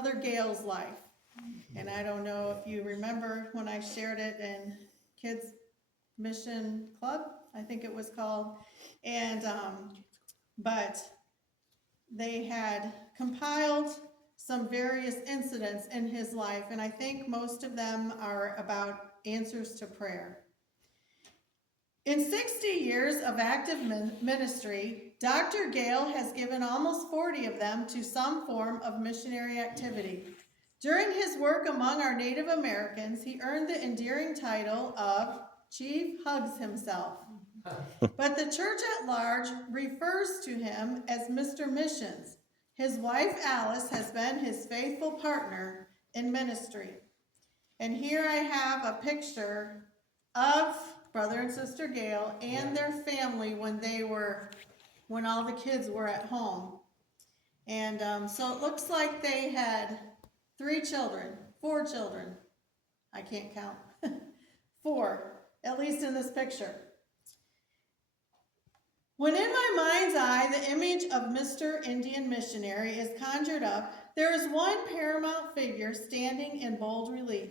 Brother Gale's life. And I don't know if you remember when I shared it in Kids Mission Club, I think it was called. And, but they had compiled some various incidents in his life, and I think most of them are about answers to prayer. In 60 years of active ministry, Dr. Gale has given almost 40 of them to some form of missionary activity. During his work among our Native Americans, he earned the endearing title of Chief Hugs himself. But the church at large refers to him as Mr. Missions. His wife Alice has been his faithful partner in ministry. And here I have a picture of Brother and Sister Gale and their family when all the kids were at home. And so it looks like they had 4 children. I can't count. 4, at least in this picture. When in my mind's eye the image of Mr. Indian Missionary is conjured up, there is one paramount figure standing in bold relief.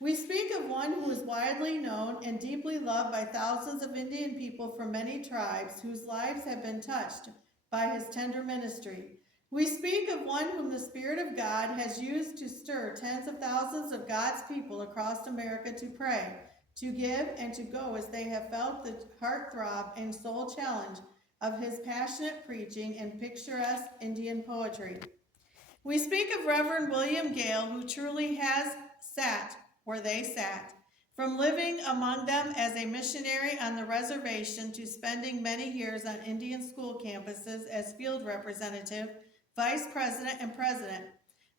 We speak of one who is widely known and deeply loved by thousands of Indian people from many tribes whose lives have been touched by his tender ministry. We speak of one whom the Spirit of God has used to stir tens of thousands of God's people across America to pray, to give, and to go as they have felt the heartthrob and soul challenge of his passionate preaching and picturesque Indian poetry. We speak of Reverend William Gale, who truly has sat where they sat, from living among them as a missionary on the reservation to spending many years on Indian school campuses as field representative, vice president, and president.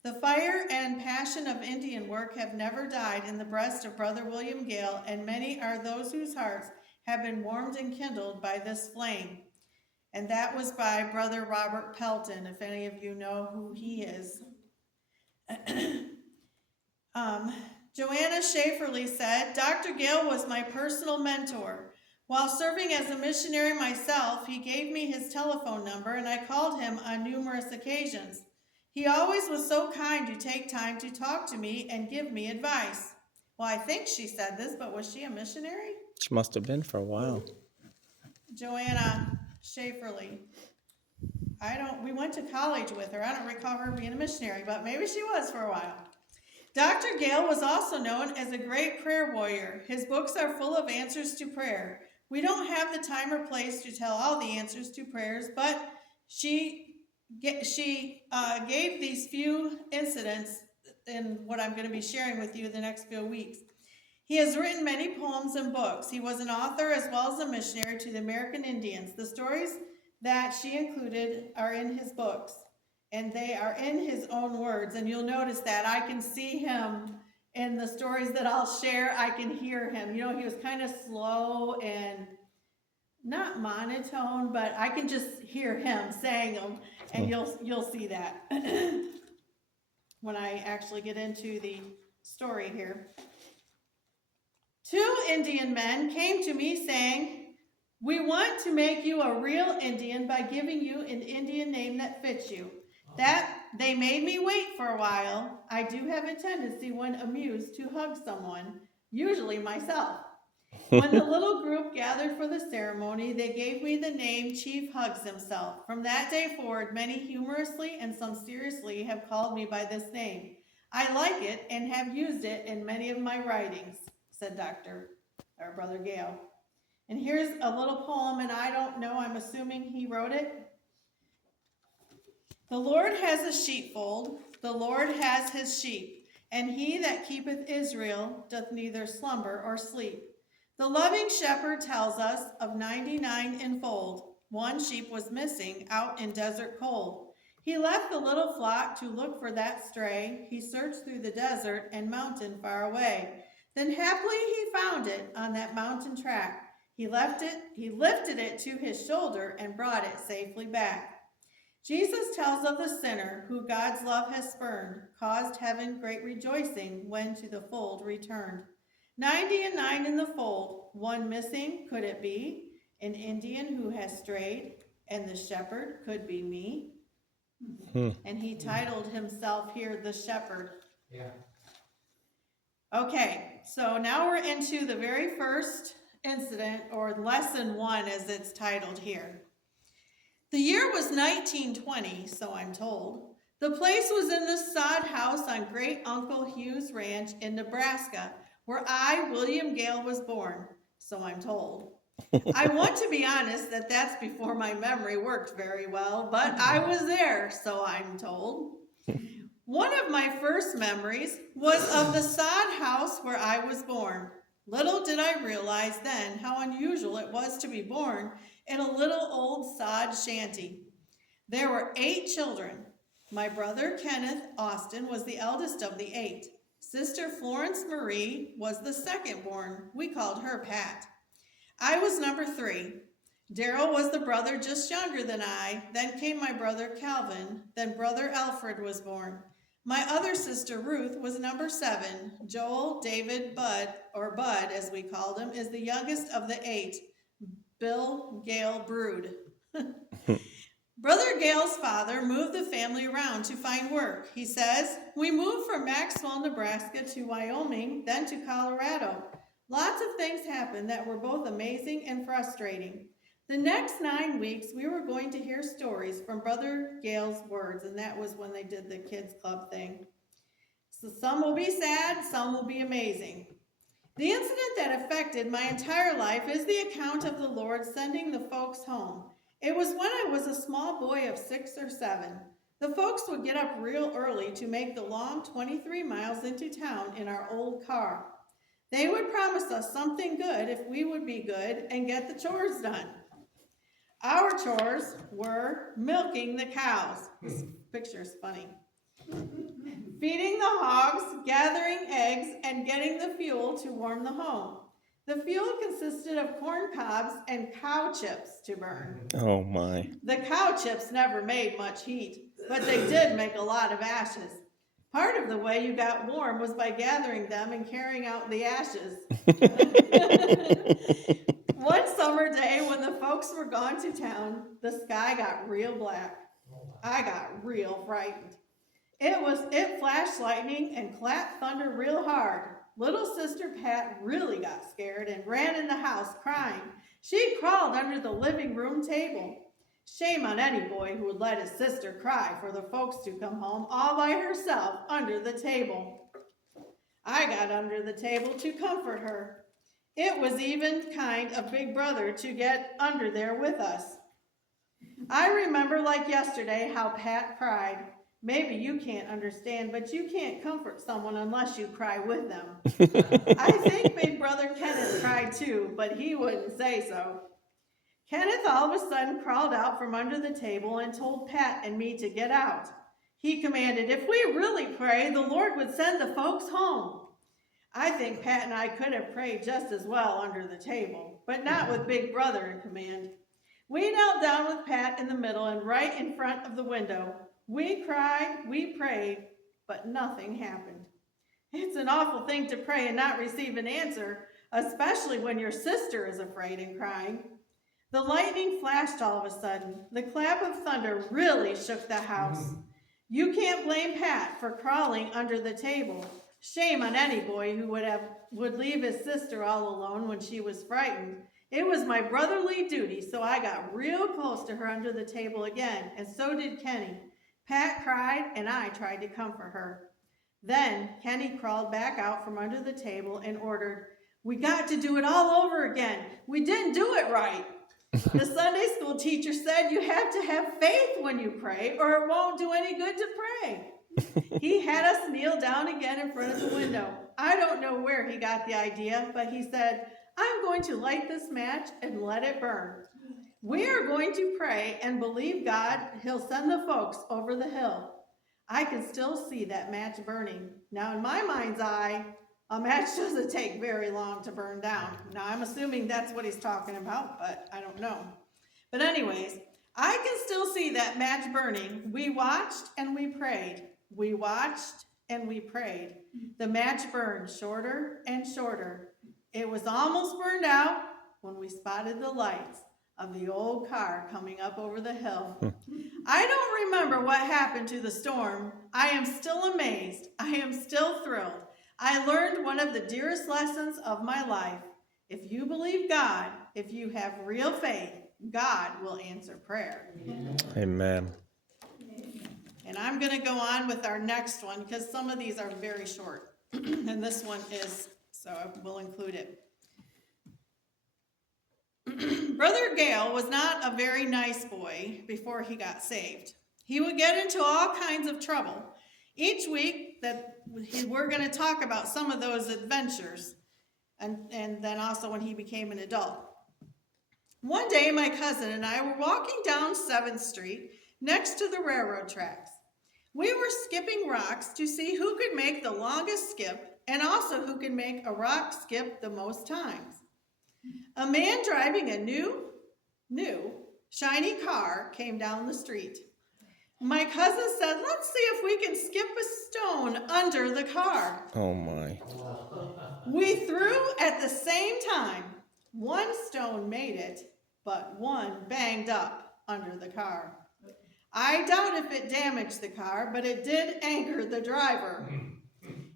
The fire and passion of Indian work have never died in the breast of Brother William Gale, and many are those whose hearts have been warmed and kindled by this flame. And that was by Brother Robert Pelton, if any of you know who he is. Joanna Schaeferly said, Dr. Gale was my personal mentor. While serving as a missionary myself, he gave me his telephone number, and I called him on numerous occasions. He always was so kind to take time to talk to me and give me advice. Well, I think she said this, but was she a missionary? She must have been for a while. Joanna Schaeferly. We went to college with her. I don't recall her being a missionary, but maybe she was for a while. Dr. Gale was also known as a great prayer warrior. His books are full of answers to prayer. We don't have the time or place to tell all the answers to prayers, but she gave these few incidents in what I'm going to be sharing with you the next few weeks. He has written many poems and books. He was an author as well as a missionary to the American Indians. The stories that she included are in his books, and they are in his own words. And you'll notice that I can see him in the stories that I'll share. I can hear him. You know, he was kind of slow and not monotone, but I can just hear him saying them, and you'll see that when I actually get into the story here. 2 Indian men came to me saying, we want to make you a real Indian by giving you an Indian name that fits you. That they made me wait for a while. I do have a tendency when amused to hug someone, usually myself. When the little group gathered for the ceremony, they gave me the name Chief Hugs himself. From that day forward, many humorously and some seriously have called me by this name. I like it and have used it in many of my writings, said Brother Gale. And here's a little poem, and I don't know, I'm assuming he wrote it. The Lord has a sheepfold, the Lord has his sheep, and he that keepeth Israel doth neither slumber or sleep. The loving shepherd tells us of 99 in fold. One sheep was missing out in desert cold. He left the little flock to look for that stray. He searched through the desert and mountain far away. Then happily he found it on that mountain track. He lifted it to his shoulder and brought it safely back. Jesus tells of the sinner who God's love has spurned, caused heaven great rejoicing when to the fold returned. 99 in the fold, one missing, could it be? An Indian who has strayed, and the shepherd could be me. And he titled himself here The Shepherd. Yeah. Okay, so now we're into the very first incident, or lesson 1 as it's titled here. The year was 1920, so I'm told. The place was in the sod house on Great Uncle Hugh's ranch in Nebraska, where I, William Gale, was born, so I'm told. I want to be honest that that's before my memory worked very well, but I was there, so I'm told. One of my first memories was of the sod house where I was born. Little did I realize then how unusual it was to be born in a little old sod shanty. There were 8 children. My brother Kenneth Austin was the eldest of the 8. Sister Florence Marie was the second born. We called her Pat. I was number 3. Darrell was the brother just younger than I. Then came my brother Calvin. Then brother Alfred was born. My other sister Ruth was number 7. Joel, David, Bud as we called him, is the youngest of the 8. Bill, Gale, Brood. Brother Gale's father moved the family around to find work. He says, we moved from Maxwell, Nebraska to Wyoming, then to Colorado. Lots of things happened that were both amazing and frustrating. The next 9 weeks, we were going to hear stories from Brother Gale's words, and that was when they did the kids club thing. So some will be sad, some will be amazing. The incident that affected my entire life is the account of the Lord sending the folks home. It was when I was a small boy of 6 or 7. The folks would get up real early to make the long 23 miles into town in our old car. They would promise us something good if we would be good and get the chores done. Our chores were milking the cows. This picture's funny. Feeding the hogs, gathering eggs, and getting the fuel to warm the home. The fuel consisted of corn cobs and cow chips to burn. Oh my. The cow chips never made much heat, but they did make a lot of ashes. Part of the way you got warm was by gathering them and carrying out the ashes. One summer day when the folks were gone to town, the sky got real black. I got real frightened. It flashed lightning and clapped thunder real hard. Little sister Pat really got scared and ran in the house crying. She crawled under the living room table. Shame on any boy who would let his sister cry for the folks to come home all by herself under the table. I got under the table to comfort her. It was even kind of Big Brother to get under there with us. I remember like yesterday how Pat cried. Maybe you can't understand, but you can't comfort someone unless you cry with them. I think Big Brother Kenneth cried too, but he wouldn't say so. Kenneth all of a sudden crawled out from under the table and told Pat and me to get out. He commanded, if we really pray, the Lord would send the folks home. I think Pat and I could have prayed just as well under the table, but not with Big Brother in command. We knelt down with Pat in the middle and right in front of the window. We cried, we prayed, but nothing happened. It's an awful thing to pray and not receive an answer, especially when your sister is afraid and crying. The lightning flashed all of a sudden. The clap of thunder really shook the house. You can't blame Pat for crawling under the table. Shame on any boy who would leave his sister all alone when she was frightened. It was my brotherly duty, so I got real close to her under the table again, and so did Kenny. Pat cried, and I tried to comfort her. Then Kenny crawled back out from under the table and ordered, we got to do it all over again. We didn't do it right. The Sunday school teacher said you have to have faith when you pray, or it won't do any good to pray. He had us kneel down again in front of the window. I don't know where he got the idea, but he said, I'm going to light this match and let it burn. We are going to pray and believe God, he'll send the folks over the hill. I can still see that match burning. Now, in my mind's eye, a match doesn't take very long to burn down. Now, I'm assuming that's what he's talking about, but I don't know. But anyways, I can still see that match burning. We watched and we prayed. We watched and we prayed. The match burned shorter and shorter. It was almost burned out when we spotted the lights of the old car coming up over the hill. I don't remember what happened to the storm. I am still amazed. I am still thrilled. I learned one of the dearest lessons of my life. If you believe God, if you have real faith, God will answer prayer. Amen. And I'm going to go on with our next one because some of these are very short. And this one is, so I will include it. Brother Gale was not a very nice boy before he got saved. He would get into all kinds of trouble. Each week we're going to talk about some of those adventures, and then also when he became an adult. One day my cousin and I were walking down 7th Street next to the railroad tracks. We were skipping rocks to see who could make the longest skip and also who could make a rock skip the most times. A man driving a new, shiny car came down the street. My cousin said, "Let's see if we can skip a stone under the car." Oh my. We threw at the same time. One stone made it, but one banged up under the car. I doubt if it damaged the car, but it did anger the driver.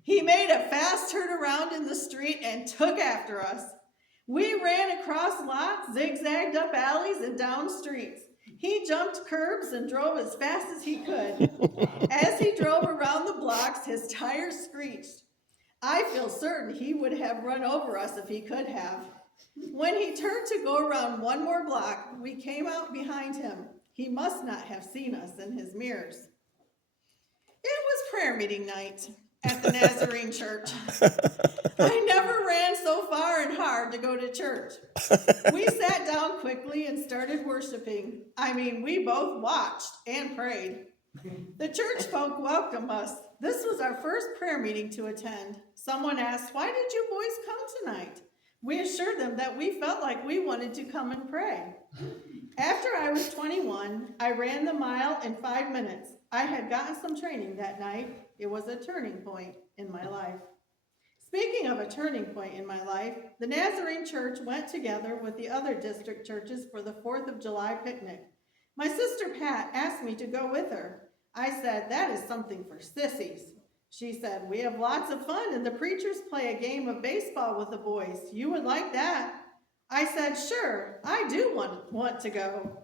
He made a fast turnaround in the street and took after us. We ran across lots, zigzagged up alleys, and down streets. He jumped curbs and drove as fast as he could. As he drove around the blocks, his tires screeched. I feel certain he would have run over us if he could have. When he turned to go around one more block, we came out behind him. He must not have seen us in his mirrors. It was prayer meeting night at the Nazarene church. I never ran so far and hard to go to church. We sat down quickly and started worshiping. We both watched and prayed. The church folk welcomed us. This was our first prayer meeting to attend. Someone asked, "Why did you boys come tonight?" We assured them that we felt like we wanted to come and pray. After I was 21, I ran the mile in 5 minutes. I had gotten some training that night. It was a turning point in my life. Speaking of a turning point in my life, the Nazarene church went together with the other district churches for the 4th of July picnic. My sister Pat asked me to go with her. I said, "That is something for sissies." She said, "We have lots of fun and the preachers play a game of baseball with the boys. You would like that." I said, "Sure, I do want to go."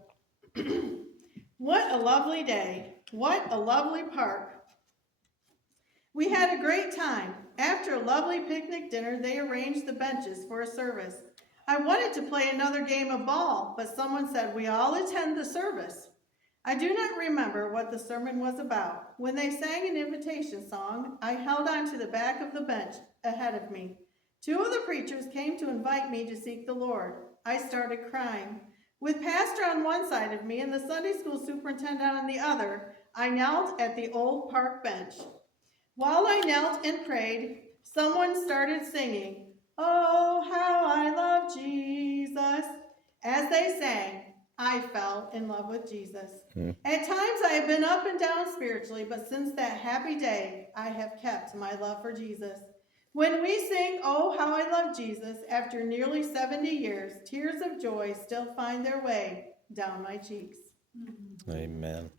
What a lovely day. What a lovely park. We had a great time. After a lovely picnic dinner, they arranged the benches for a service. I wanted to play another game of ball, but someone said we all attend the service. I do not remember what the sermon was about. When they sang an invitation song, I held on to the back of the bench ahead of me. 2 of the preachers came to invite me to seek the Lord. I started crying. With Pastor on one side of me and the Sunday school superintendent on the other, I knelt at the old park bench. While I knelt and prayed, someone started singing, "Oh, how I love Jesus." As they sang, I fell in love with Jesus. At times I have been up and down spiritually, but since that happy day, I have kept my love for Jesus. When we sing, "Oh, how I love Jesus," after nearly 70 years, tears of joy still find their way down my cheeks. Amen.